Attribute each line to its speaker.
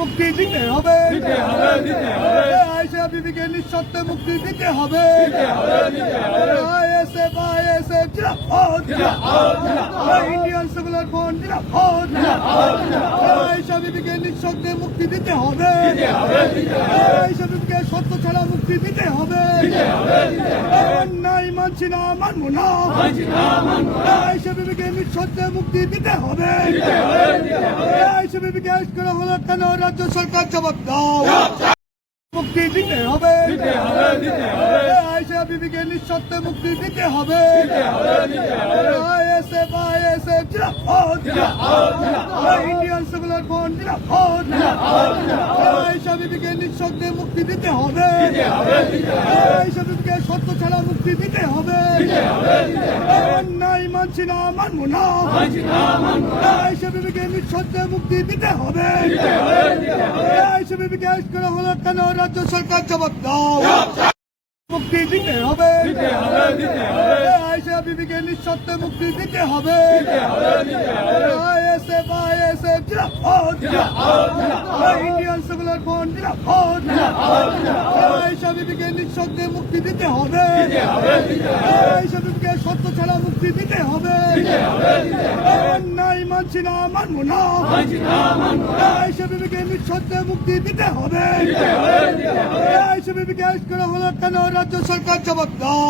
Speaker 1: মুক্তি দিতে হবে আয়সা বিবিকে নিঃশর্তে মুক্তি দিতে হবে ISF ISF Indian Secular Front Ayesha বিবিকে নিঃশর্তে মুক্তি দিতে হবে আয়সা বিবিকে সত্য ছাড়া মুক্তি দিতে হবে অন্যায় মানছি না মানবো না আয়সা বিবিকে নিঃশর্তে মুক্তি দিতে হবে আইস করা হলো কেন? রাজ্য সরকার জবাব দাও। মুক্তি দিতে হবে। আয়সা বিবিকে নিঃশর্তে মুক্তি দিতে হবে। আইএসএফ আইএসএফ ইন্ডিয়ান ফ্রন্ট জিরাফত আয়সা বিবিকে নিঃশর্তে মুক্তি দিতে হবে। আয়সা বিবিকে সত্য ছাড়া মুক্তি দিতে হবে
Speaker 2: দিতে হবে দিতে হবে
Speaker 1: অন্যায় মানছি না মানবো না।
Speaker 2: মানছি না মানবো না
Speaker 1: আয়সা বিবিকে নিঃশর্তে মুক্তি দিতে হবে। বিবিকে আইস করা হলো কেন রাজ্য সরকার জবাব দাও। মুক্তি দিতে হবে। আয়সা বিবিকে নিঃশর্তে মুক্তি দিতে হবে। ইন্ডিয়ান বিবিকে নিঃশর্তে মুক্তি দিতে হবে। বিবিকে সত্য ছাড়া মুক্তি দিতে হবে। অন্যায় মানছি না মানবো না।
Speaker 2: মানবো
Speaker 1: বিবিকে নিঃশর্তে মুক্তি দিতে হবে।
Speaker 2: দিতে
Speaker 1: বিবিকে করা হলো কেন রাজ্য সরকার জবাব দাও।